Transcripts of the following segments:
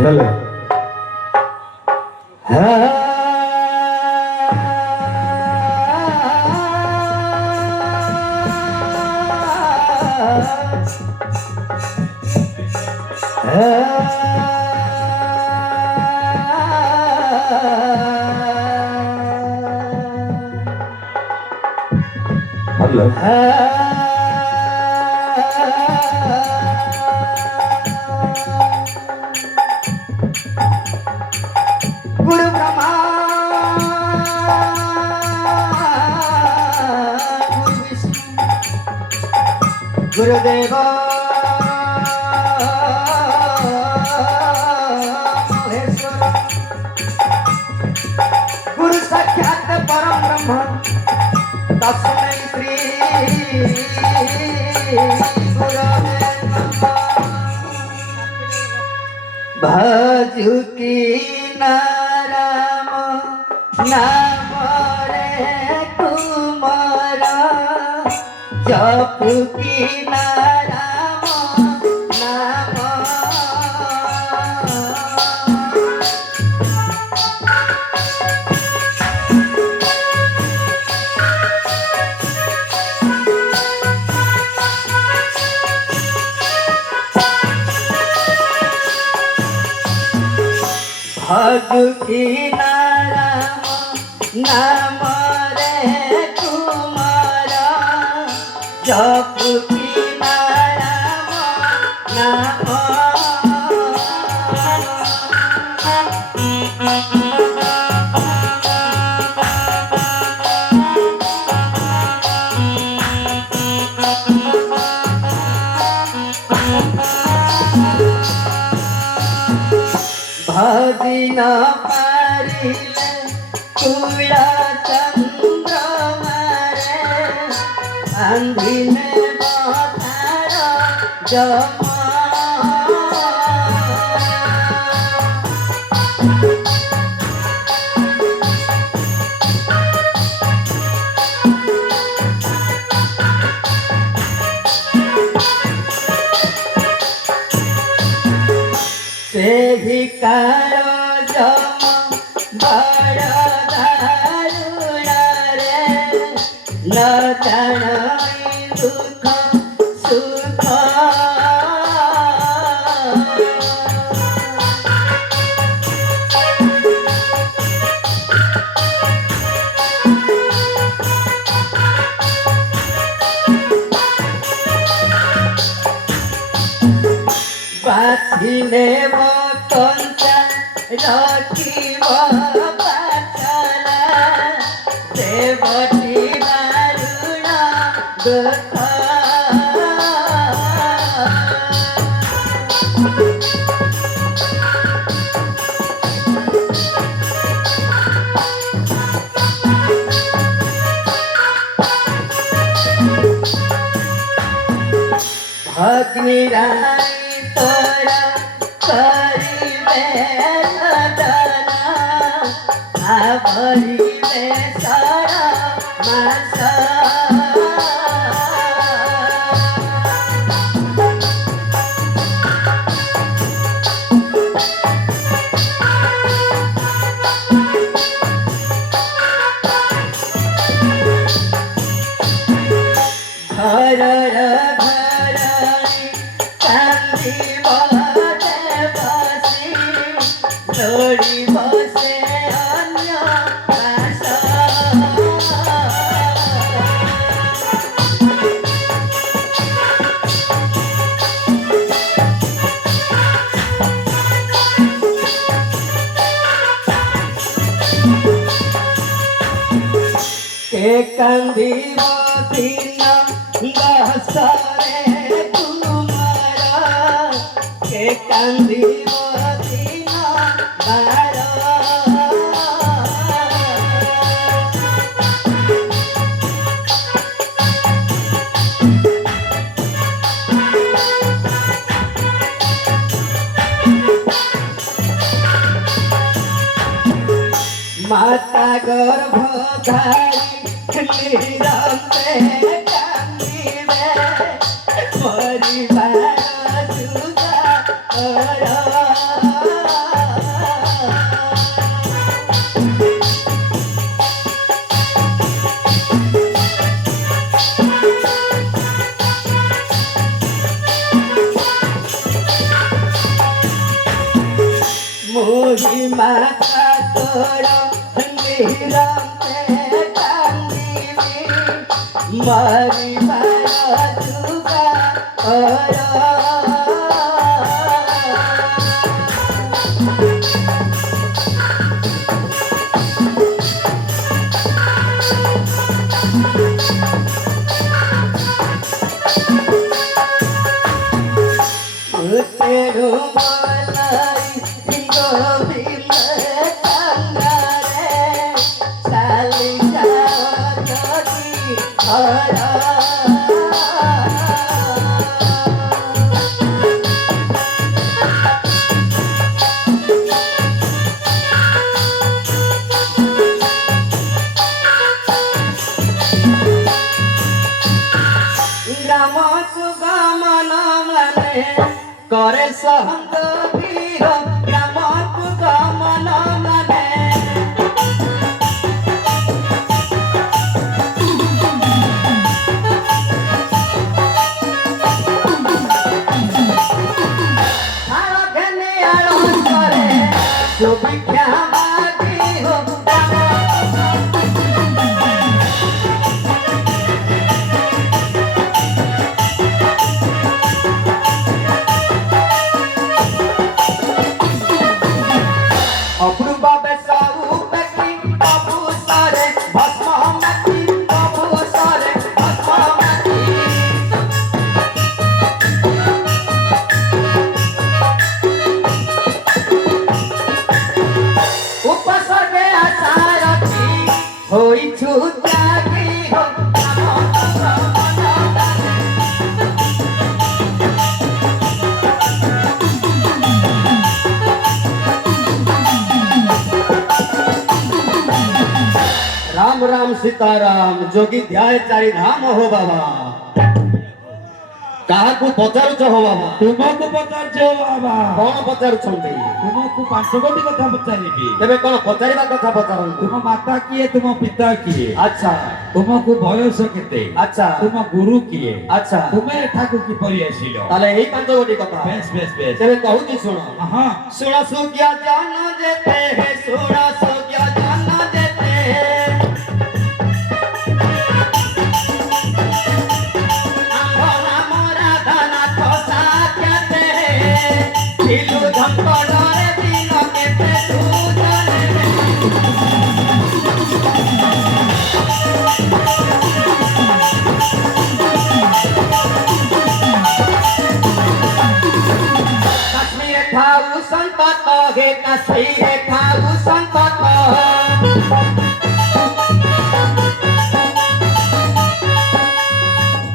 मंडल गुरु ब्रह्मा गुरु विष्णु गुरुदेव महेश्वर गुरु साक्षात परम ब्रह्म तस्मै श्री गुरवे नमः। भजुकी नाराम नाम रे कुमारा जपुकी नाराम नाम भजुकी नाराम नाम रे कुमारा जपुकी नाराम नाम भजिन पारिले कुला चन्द्रमारे आन्धिने बथार जमा सेहि काल जम बड़ दारुण रे न जानै दुख सुख बाथिले कंचा रखिब पाछला देवटी दारुण दुख भग्नि रानी तोरा करिबे सदना आवरिबे सारा मासा घरर घरनी कान्दिब देवसी जोड़ी बसे अन्य भाषा के कान्दिब दिन दसरे कुमारा के कान्दिब दिन बार माता गर्भधारी निरंते कान्दिबे परिवार जुदा मोही माता तोरो नीरंते कांदीवी मारी मारा जुगा तेरो मलाई गोविंद कंगारे साली जाओ जोगी हरा ग्रामक गमन माने करे सहंग वीर ग्रामक गमन माने आलो घेने आलो करे सुभिक्षा मागी हो अपूर्वा बेसाऊ बेकी बाबू सारे भस्म मती बाबू सारे भस्म मती उपसर्गे आसारती होई छुत्यागी हो राम राम सीताराम जोगी ध्याय चारि धाम हो बाबा काहाकू पचारुच हो बाबा तुमको पचारछे बाबा कौन पचारुछंती तुमको पांचगोटी कथा पचारिबी तेबे कौन पचारिबा कथा पचारंतु तुम माता किए तुम पिता किए अच्छा तुमको बयस केते अच्छा तुम गुरु किए अच्छा तुमे एठाकू किपरि आसिलो ताले एई पांच गोटी कथा बेस बेस बेस तेबे कहूची सुनो हां सुना सुग्या जान जेते हे सुना सुग्या जान जेते आंगना मोरा दाना ठोसा केते दिलु धमकड़े दिन केते सुजने कश्मीर ठाऊ संपत हे कश्मीर ठाऊ संपत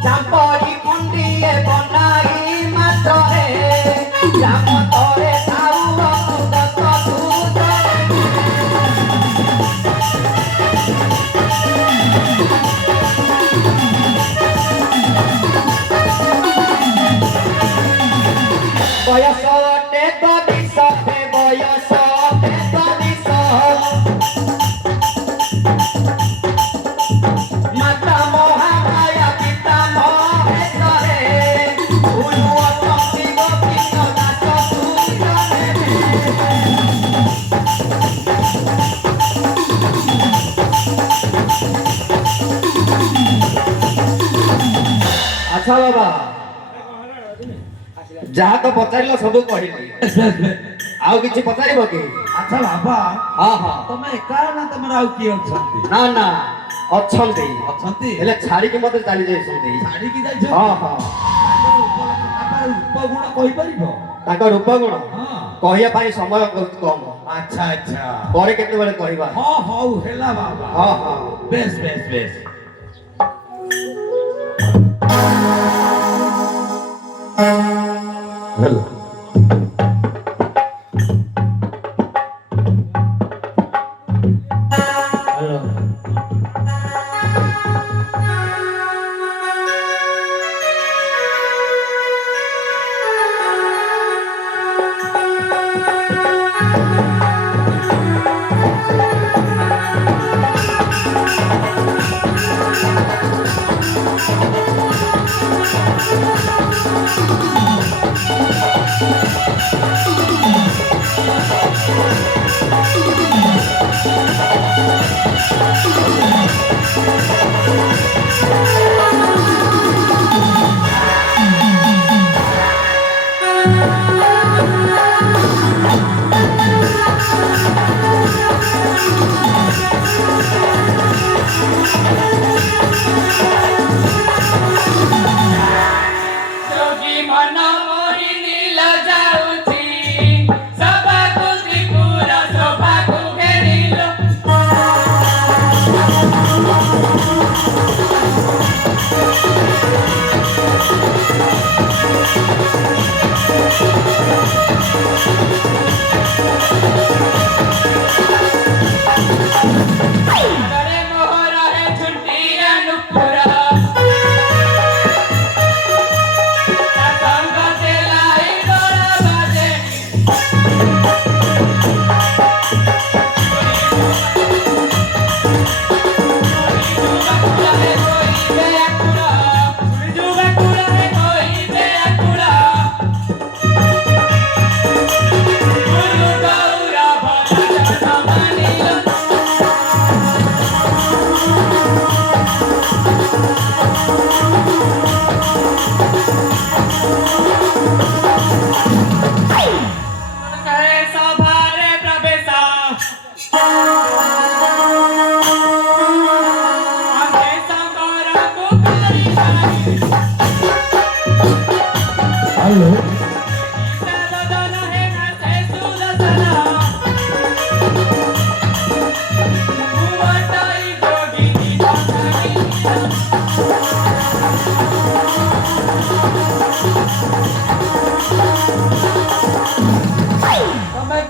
चंपड़ी कुंडिये बनाई मात्र हे जाम तोरे ठाऊ दत्त दूत बयस अटे दबिस हे बयस अटे दबिस माता महामाया पिता महेश्वरे गुरु अतंति गोविंद दास पूजने अच्छा बाबा जहाँ तो पचारिल सब कहली बेस बेस बेस आउ किछि पचारिब कि अच्छा बाबा हाँ हाँ तमे एका ना तमरा आउ किए अछंती ना ना अछंती अछंती हेले छाड़ी के मते चाली जाइसंती छाड़ी की जाइछ हाँ हाँ तापर उपगुण कहि परिबो ताकर रूप गुण हां कहिया पाई समय बहुत कम अच्छा अच्छा ପରେ କେତେବେଳେ କହିବା हां हौ हेला बाबा ହଁ ହଁ बेस बेस बेस ହେଲା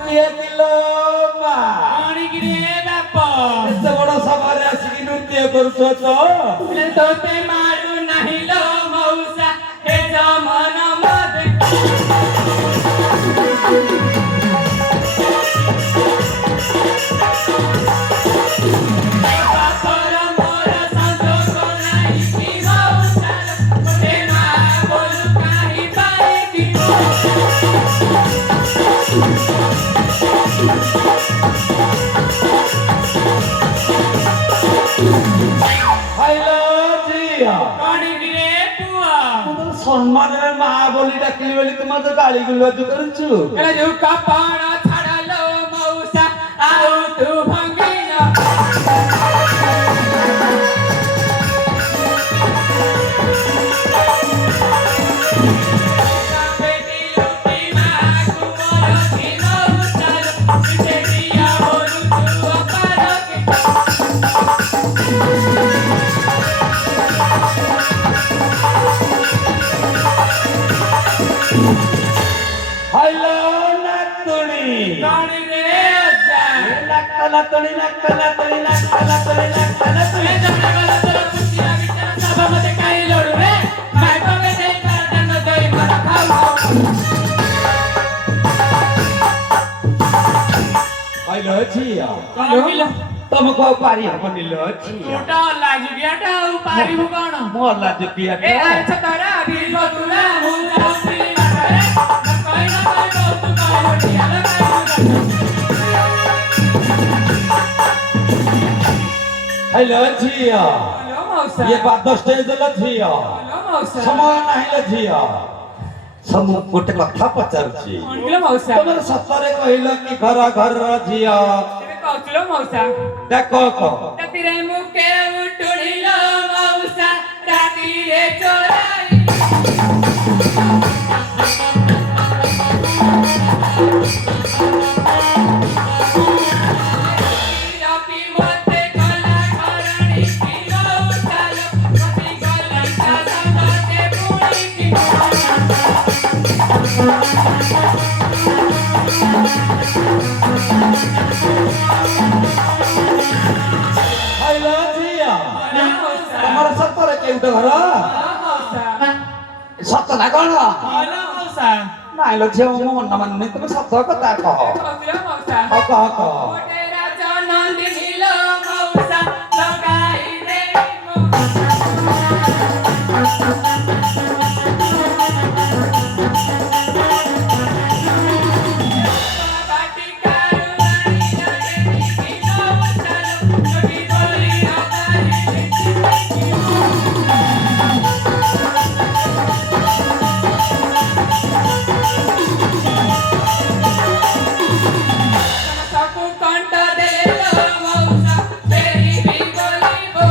କିଏ କିଲୋ ମା କଣିକିରେ ବାପ ଏତେ ବଡ ସଭାରେ ଆସିକି ନୃତ୍ୟ କରୁଛ ତ ତୋତେ ମାରୁ ନାହିଁ ଲୋ ମଉସା ହେ ଜମନ ମତେ ବାପର ମୋର ସଂଯୋଗ ନାହିଁ କି ମଉସାର ମୋତେ ମା ବୋଲୁ କାହିଁ ପାଇକି ହାଇଲୋ ଝିଅ କଣିକିରେ ପୁଅ ସମ୍ମାନରେ ମା ବୋଲି ଡାକିଲି ବୋଲି ତୁମେ ତ ଗାଳି ଗୁଲଜ କରୁଛୁ ଏ ଯୋଉ କପାଳ ଛାଡାଲୋ ମଉସା ଆଉ ତୁ ଭଙ୍ଗିଲ ବେଟି ଲୁଟି ମାକୁ ମୋର କି ମଉସାର ସେ ଦିଆ ହରୁ ତୁ ଅପାର କି ହାଇଲୋ ନାତୁଣୀ କଣିକିରେ ଅଜା ନାକ ନାତୁଣୀ ନାକ ନାତୁଣୀ ନାକ ନାତୁଣୀ ନାକ ନାତୁଣୀ ଏ ଜଣେ ଗଲା ତୋର ପୁତିଆ ଭିତରେ ସଭା ମତେ କାହିଁ ଲଡୁ ରେ ମାଇ ପକେ ଦେଇ କାରଦାନ ଦେଇ ମନ ଖାଉ ହାଇଲୋ ଝିଅ କହିଲ ତମକୁ ଆଉ ପାରି ହବନି ଲୋ ଝିଅ ତୁ ଲାଜୁକିଆଟା ଆଉ ପାରିବୁ କଣ ମୋ ଲାଜୁକିଆ ଏ ଆଚ୍ଛା ତାରା ଭିଡ ତୁଲା ମୁଁ ଯାଉଥିଲି ବାଟରେ କହିଲା ଭାଇ ବହୁତ କହିଲ ଠିଆ ହାଇଲୋ ଝିଅ ହ୍ୟାଲୋ ମଉସା ଇଏ ବାଦ ଷ୍ଟେଜ ଲୋ ଝିଅ ହ୍ୟାଲୋ ମଉସା ସମୟ ନାହିଁ ଲୋ ଝିଅ ସବୁ ଗୋଟେ କଥା ପଚାରୁଛି କଣ କିଲୋ ମଉସା ତମର ସତରେ କହିଲ କି ଘର ଘରର ଝିଅ ଏବେ କହୁଥିଲ ମଉସା ଦେଖ କହ ରାତିରେ ମୁଁ କେଉ ଟୁଣିଲ ମଉସା ରାତିରେ ଚୋରାଇ ରବି ମତେ ଗଲା ଘରଣୀ କି ମଉସାଲ ମତେ ଗଲା ସାଦା ମତେ ପୁଣି କି ହାଇଲୋ ଝିଅ ମଉସା ତମର ସତରେ କେଉଁଟ ଘର ମଉସା ସତ ନା କଣ ହ୍ୟାଲୋ ମଉସା ନାଇଁ ଲୋ ଝିଅ ମୋ ମନ ମାନୁନି ତମେ ସତ କଥା କହ କହୁଥିଲ ମଉସା କହ କହ ଗୋଟେ ରାଜ ନନ୍ଦିନୀ ଲୋ ମଉସା ଲଗାଇ ଦେ ବାଟି କାରୁଣାଣି ଲାଗେ କି ମଉସା ଛୋଟି ବୋଲି ସବୁ କଣ୍ଟ ଦେଲ ମଉସା ଫେରି ବି ବୋଲିବ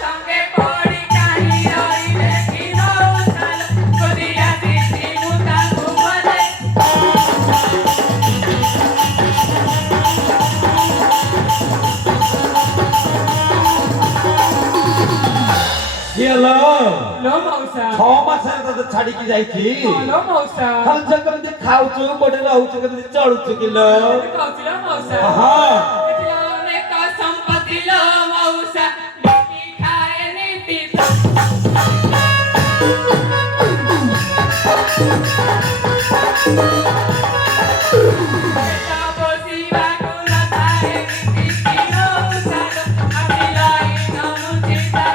ସଙ୍ଗେ ପଡ଼ି କାହିଁ ରହିବେ କି ମଉସାଲ ଖୋଦିଆ ଦିଦି ମୁଁ ତାଙ୍କୁ ଭଲେ ଝିଅ ଲୋ ଲୋ ମଉସା 6 ମାସରେ ତତେ ଛାଡିକି ଯାଇଛି ଲୋ ମଉସା ଖାଲି ଯେ କେମିତି ଖାଉଛୁ କୋଉଠି ରହୁଛୁ କେମିତି ଚଳୁଛୁ କିଲୋ କହୁଥିଲ ମଉସା ହଁ ଏଥିରେ ଅନେକ ସମ୍ପତ୍ତି ଲୋ ମଉସା ବିକି ଖାଏନି ପିତା ପେଟ ବସିବାକୁ ନଥାଏ ବିକି ମଉସାର ଆସିଲାଇ ନମୁଚିତା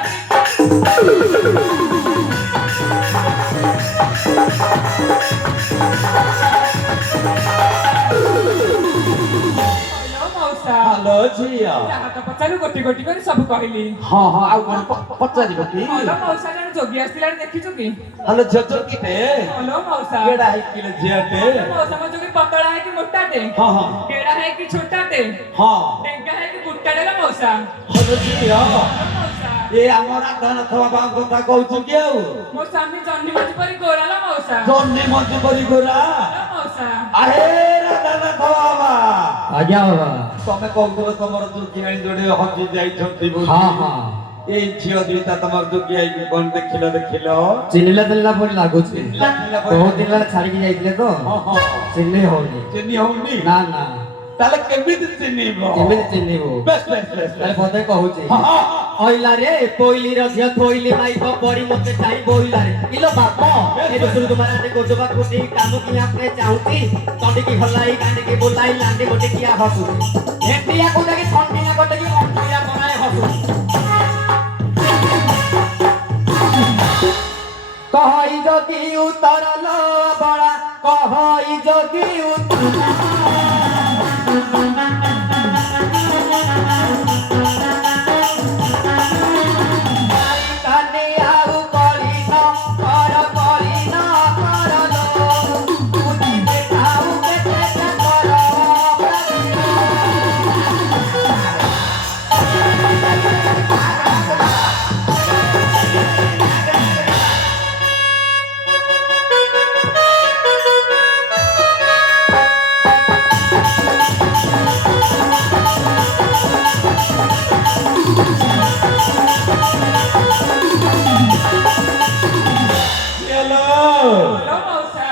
ହ୍ୟାଲୋ ମଉସା ହାଲୋ ଝିଅ ଯାହା ତ ପଚାରୁ ଗୋଟି ଗୋଟି କରି ସବୁ କହିଲି ହଁ ହଁ ଆଉ କଣ ପଚାରିବ କି ହ୍ୟାଲୋ ମଉସା ଜଣେ ଯୋଗୀ ଆସିଲାଣି ଦେଖିଛୁ କି ହାଲୋ ଝିଅ ଚୋକିଟେ ହ୍ୟାଲୋ ମଉସା କେଡା ହେଇକିଲ ଝିଅଟେ ମଉସା ମୋ ଯୋଗୀ ପତଳା ହେଇକି ମୋଟାଟେ ହଁ ହଁ କେଡା ହେଇକି ଛୋଟାଟେ ହଁ ଡେଙ୍ଗା ହେଇକି ବୁଟାଟେ ଲୋ ମଉସା ହାଲୋ ଝିଅ ହ୍ୟାଲୋ ମଉସା ଏ ଆମ ରାଧାନାଥ ବାବାଙ୍କ କଥା କହୁଛୁ କି ଆଉ ମୋ ସ୍ୱାମୀ ଜହ୍ନି ମଞ୍ଜି ପରି ଗୋରା ଲୋ ମଉସା ଜହ୍ନି ମଞ୍ଜି ପରି ଗୋରା ହ୍ୟାଲୋ ମଉସା ଆରେ ରାଧାନାଥ ବାବା ଆଜ୍ଞା ବାବା ତମେ କହୁଥିଲ ତମର ଯୋଉ କିଆଣି ଯୋଡେ ହଜି ଯାଇଛନ୍ତି ବୋଲି ହଁ ହଁ এই ঝিଅ দুইটা ତମର ଯୋଗୀ ଆଇକି କଣ ଦେଖିଲ ଚିହ୍ନିଲା ଦେଲା ପରି ଲାଗୁଛି ଚିହ୍ନିଲା ପରି। ବହୁତ ଦିନ ହେଲା ଛାଡିକି ଯାଇଥିଲେ ତ ହଁ ହଁ ଚିହ୍ନି ହଉନି ଚିହ୍ନି ହଉନି ନା ନା ତାହେଲେ କେମିତି ଚିହ୍ନିବ କେମିତି ଚିହ୍ନିବୁ ବେଶ ବେଶ ବେଶ ତାହେଲେ ବୋଧେ କହୁଛି ହଁ ହଁ ଅଇଲା ରେ ପୋଇଲିର ଝିଅ ଥୋଇଲି ମାଇକ ପରି ମୋତେ ଚାହିଁ ବୋଇଲା ରେ ଇଲୋ ବାପ ଏ ଦୋଷରୁ ତୁମାର ଆଣ୍ଟି ଗୋଜବା କୁଟି କାମ କି ଆପେ ଚାହୁଁଛି ତଣ୍ଡିକି ହଲାଇ କାଣ୍ଡିକି ବୁଲାଇ ଲାଣ୍ଡି ଗୋଟେ କିଆ ହସୁଛି ଏଟିଆ କୋଉଟା କି ଥଣ୍ଡିଆ ଗୋଟେ କି ଅଣ୍ଟିଆ ବନାଏ ହସୁଛି କହଇ ଯଦି ଉତ୍ତର लो बड़ा କହଇ ଯଦି ଉତ୍ତର କାନେ ଆଉ କରିନ କର କରିନ କରଲୋ ବୁଝି ଦେଖାଉ କେତେ କର हेलो ହ୍ୟାଲୋ ମଉସା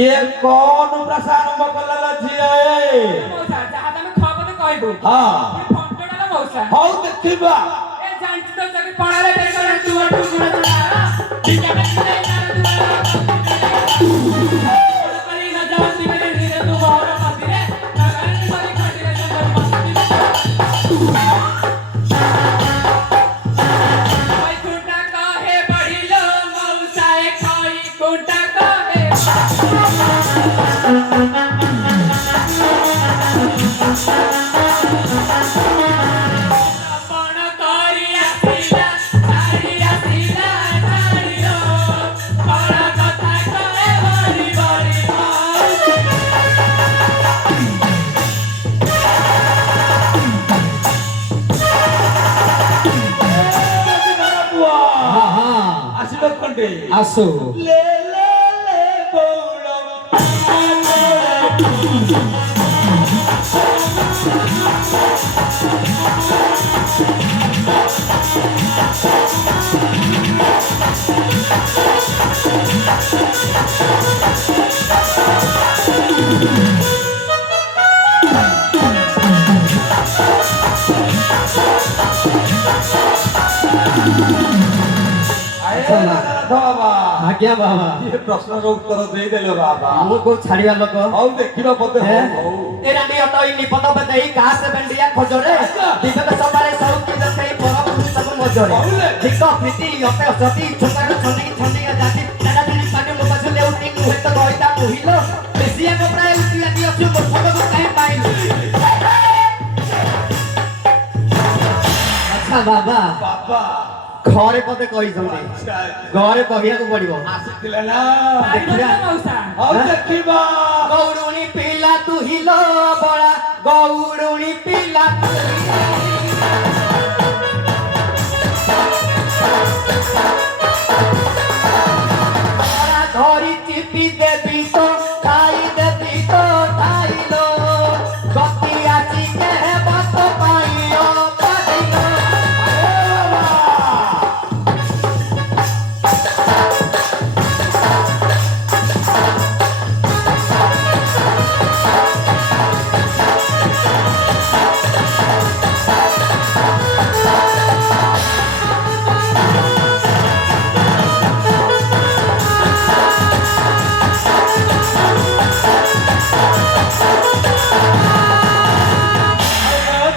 ये कौन प्रसारंभ कला ଝିଅ ଏ ମଉସା ଯାହା ତମେ ଖବର କହିବୁ ହଁ ଏ ଫଟୋଟା ମଉସା ହଉ ଦେଖିବା ଏ ଜାଣିଛୁ ତ ଯଦି ପଣାରେ ଦେଖ ତୁଆ ଟୁକୁରା ତୁଆ ଠିକ ଆମେ କରି ନା ଯାଆନ୍ତି ମେରେ ଧୀରେ ତୁ ବହର ମନ୍ଦିରେ ନଗରରେ କରି ଖଟିରେ ଜଙ୍ଗଲ ମନ୍ଦିରେ ଭାଇ କୁଟା କହେ ବଢିलो ମଉସା ଏ ଖଇ କୁଟା କହେ ଆପଣ କରି ଆସିଲା ଛାଡ଼ି ଆସିଲା ଛାଡ଼ିଲୋ ବଡ଼ କଥା କହେ ବଢି ବଢି ବୁଆ ହଁ ହଁ ଆସିଲ ଖଣ୍ଡେ ଆସୁ ले बौड़ा अच्छा ना। बाबा ଆଜ୍ଞା ବାବା ये प्रश्नର ଉତ୍ତର ଦେଇଦେଲେ ବାବା ମୁଁ କୋଉ ଛାଡିବା ଲୋକ ହଉ ଦେଖିବା ବୋଧେ हैं? ହଉ ए रंडी अटोई निपत बदेई कहा से बंडिया खोजरे अच्छा। दिवक सबारे सौकी दसेई पर पुरुष सब मजरे बहुले। दिक प्रीति अते सती छोटा छंडी छंडी का जाति दादा दिनी पाटे मो पछले उठी मुहे तो गइता मुहिलो बेसिया कपड़ा उठी आदि अछु मोठक को काई पाइल अच्छा बाबा ବାବା घरे पते कहि जल्दी ଆଚ୍ଛା, घरे कहिया को पड़िबो ଆସିଥିଲେ ନା ବଢି ମଉସା ହଉ ଦେଖିବା गौरुणी पिला तू हिलो बड़ा गौरुणी पिला तू बड़ा धरी चिपी देवी तो खाई देवी तो खाइलो गति आची के बात पाइयो पाइलो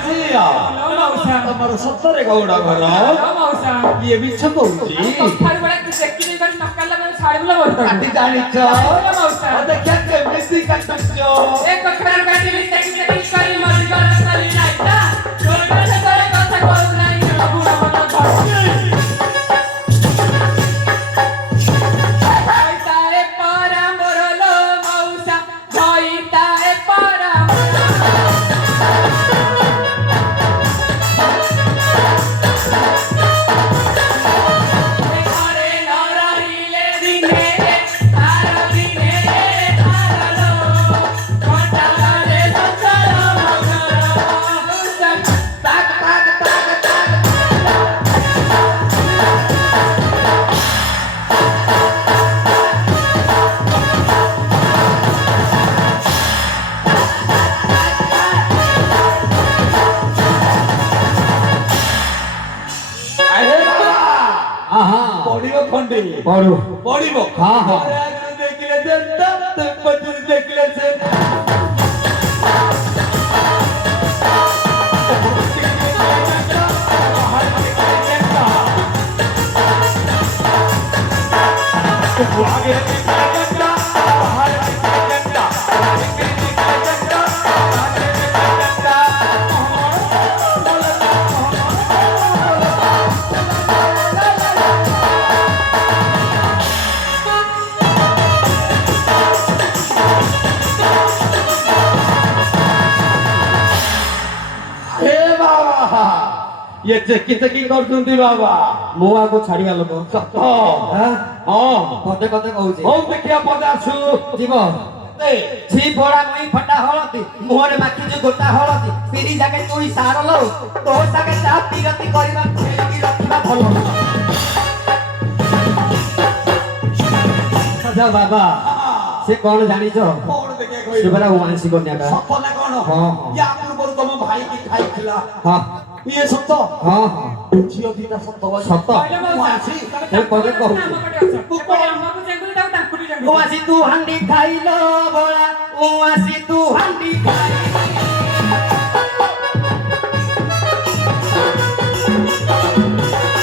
ଝିଅ ମଉସା ତମର ସତରେ ଗୌଡ଼ ଘର ହ୍ୟାଲୋ ମଉସା ଇଏ ମିଛ କହୁଛି କଖାରୁ ଭଳିଆ ତୁ ଦେଖି ଦେଇ କରି ନକାଲା ମାନେ ଛାଡ଼ିବୁଲ ମୋର କାଟି ଜାଣିଛ ହ୍ୟାଲୋ ମଉସା ଆଉ ଦେଖିଆ କେମିତି କାଟୁଛ ଏ କଖାରୁ କାଟିଲି ଦେଖି ଦେଖି କରି ମରି ଗଲା ଚାଲି ନାଇଟା ଛୋଟ ଛୋଟ କଥା କହୁ ନାହିଁ ବୁଢ଼ା ମନ ଧରି ଧଇତାଏ ପରା ମୋର ଲୋ ମଉସା ଧଇତାଏ ପରା ଘରେ ନ ରହିଲେ ଦିନେ ତାର ଦିନେ ତାର ଲୋ ଘଣ୍ଟାରେ ସଂସାର हाँ हाँ ପଢିବ ଖଣ୍ଡେ पढ़ू ପଢିବ ହଁ, ହଁ। ଘରେ ଆଗରୁ ଦେଖିଲେ ଯେନ୍ତା ତୁ ପଛରେ ଦେଖିଲେ ସେ आगे जंटा बाहर जंटा जंटा हे बाबा ये चेकी चेकी କରୁଛନ୍ତି ବାବା ମୁଁ ଆକୁ ଛାଡ଼ିବା ଲୋକ ସତ ହଁ ହଁ ପଦେ ପଦେ କହୁଛି ହଉ ଦେଖିବା ପଦେ ଆସୁ ଯିବ ଏ ଛି ଫୋଡ଼ା ମୁଇଁ ଫଟା ହଳଦୀ ମୁହଁରେ ମାଖିଛୁ ଗୋଟା ହଳଦୀ ପିରି ଜାଗେ ତୁଇ ସାର ଲ ତୋ ସାଙ୍ଗେ ଚା ପିରତି କରିବା ଛେଳିକି ରଖିବା ଭଲ ଆଚ୍ଛା ବାବା ସେ କ'ଣ ଜାଣିଛ କଣ ଦେଖିଆ ସେ କହିଲ ପରା ୱାଂଶୀ କନ୍ୟାଟା ସତ ନା କଣ ହଁ, ହଁ। ୟା ପୂର୍ବରୁ ତମ ଭାଇ କି ଖାଇଥିଲା ହଁ ଇଏ ସତ ହଁ ହଁ ଝିଅ ଦିଟା ସତ ବୋଲି ସତ କହିଲେ ମୋ ୱାଂଶୀ ଏ ପଦେ କହୁଛି ଆମ ପଟେ ଅଛ ଏପଟେ ଆମକୁ ଚାଙ୍ଗୁରି ତାକୁ ତାଙ୍କୁ ବି ଚାଙ୍ଗୁରି ଉଆସି ତୁ ହାଣ୍ଡି ଖାଇଲ ବଳା ଉଆସି ତୁ ହାଣ୍ଡି ଖାଇ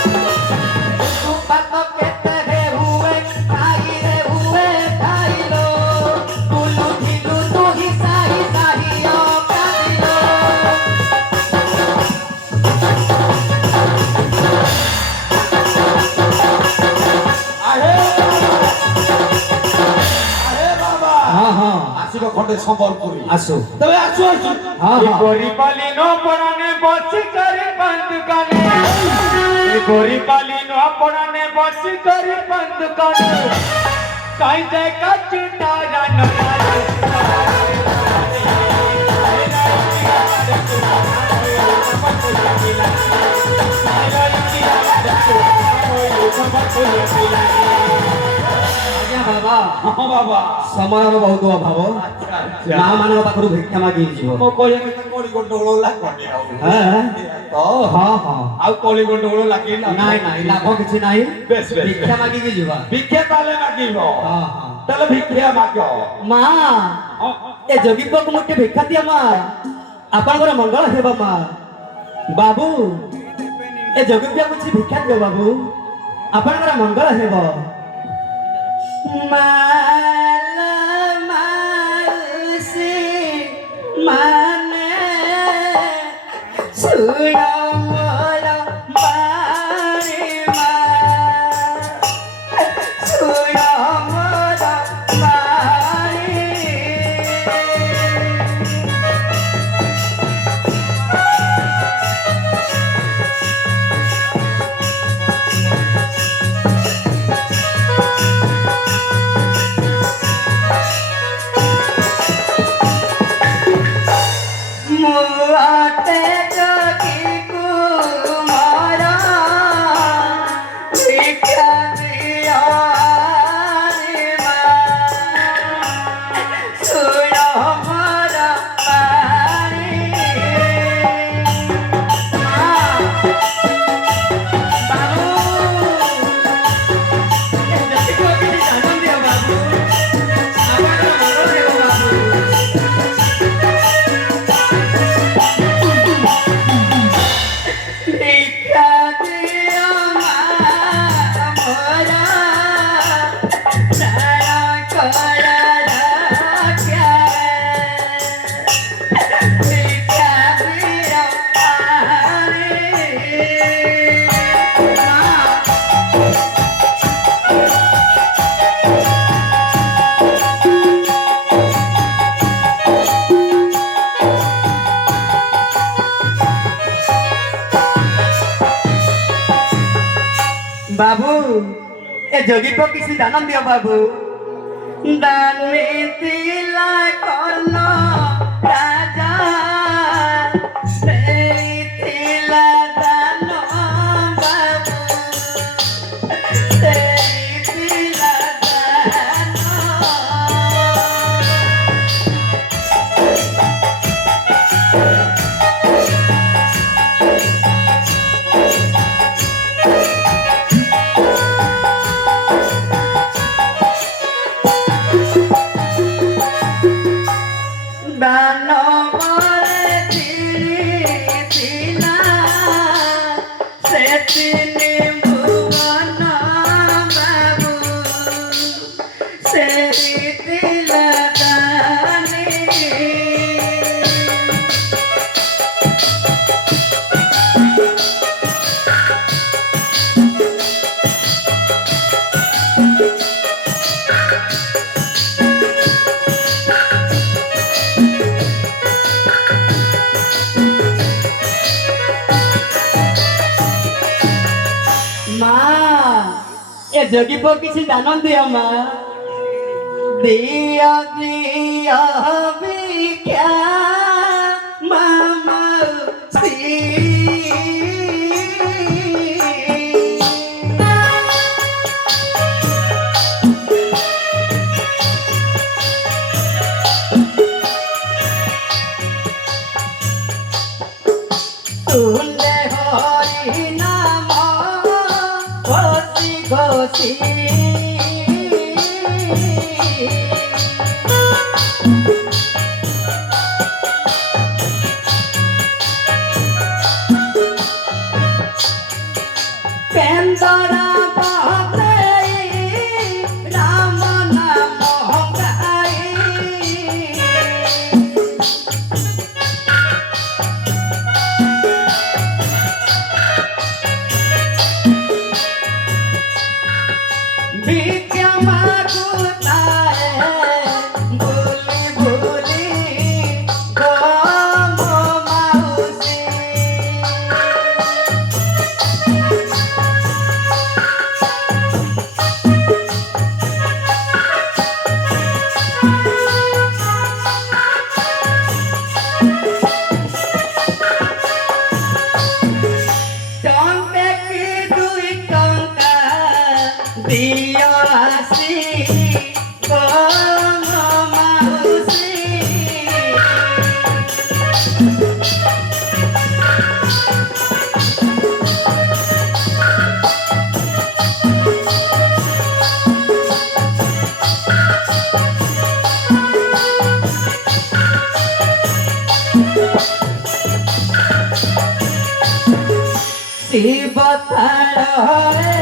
ତୁ ପାତ କେତେ ରେ ହୁଏ ଖାଇଲୋ ତୁଲୁ ଥିଲୁ ତୁ ହି ସାହି ସାହିଅ କାଦିଲୋ ଆହେ ଆହେ ବାବା ହଁ ହଁ ଆସିବ ଖଣ୍ଡେ ସମ୍ବଲପୁରୀ ଆସୁ ତବେ ଆସୁ ଆସୁ ହଁ ହଁ गोरी पाली नो पड़ाने बच्ची करी बंद काने गोरी पाली नो पड़ाने बच्ची करी बंद काने काई जाए का चुटारा न ଆଜ୍ଞା ବାବା ହଁ ବାବା ସମୟର ବହୁତ ଅଭାବ ଆଚ୍ଛା ମା ମାନଙ୍କ ପାଖରୁ ଭିକ୍ଷା ମାଗି ଯିବ ମୋ କହିବା କଥା କଳି ଗଣ୍ଡଗୋଳ ଲାଗନି ଆଉ ହଁ ତ ହଁ ହଁ ଆଉ କଳି ଗଣ୍ଡଗୋଳ ଲାଗିଲା ନାଇଁ ନାଇଁ ଲାଭ କିଛି ନାହିଁ ବେଶ ବେଶ ଭିକ୍ଷା ମାଗିକି ଯିବା ଭିକ୍ଷା ତାହେଲେ ମାଗିବ ହଁ ହଁ ତାହେଲେ ଭିକ୍ଷା ମାଗ ମା ଏ ଯୋଗୀ ପୁଅକୁ ମୁଠେ ଭିକ୍ଷା ଦିଅ ମା ଆପଣଙ୍କର ମଙ୍ଗଳ ହେବ ମା ବାବୁ ଏ ଯୋଗୀ ପୁଅକୁ କିଛି ଭିକ୍ଷା ଦିଅ ବାବୁ ଆପଣଙ୍କର ମଙ୍ଗଳ ହେବ ମାଲ ମାଉସୀ ମାନେ ଶୁଣ ମୋର ବାଣୀ ମା ଶୁଣ ମୋର ବାଣୀ मुआटे जोगी कुमारा भिक्षा दिया रे माँ सुनो मोरा पानी बाबू जल्दी को किसी जान दियो बाबू आपका मरो देव बाबू भिक्षा दियो मोरा सारा कोरा रख्या भिक्षा दियो बाबू ए जोगी को किसी दान दियो बाबू दानी तिला कर्ण राजा देई तिला दान बाबू देई तिला दान মা এ যোগী পো কিছু দান দিও মা দিয়া দিয়া ভিক্ষা মামা তুলে হরি নাম ঘষি ঘষি পেন্দরা বাতে রাম নাম গাই ভিক্ষা মাগুতায় ভুলি ভুলি গো মাউসি টঙ্কা কি দুই টঙ্কা দিও আসি গো মাউসি শিব থাড়ে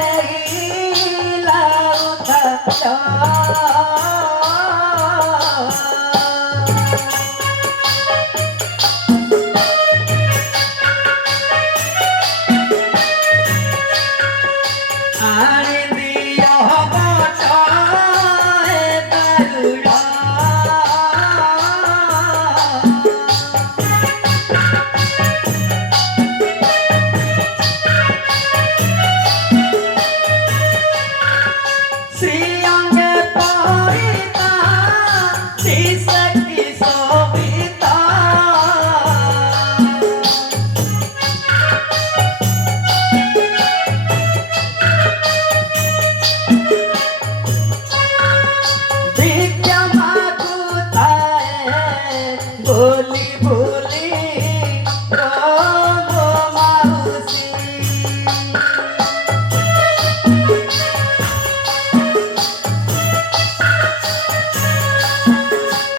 আরে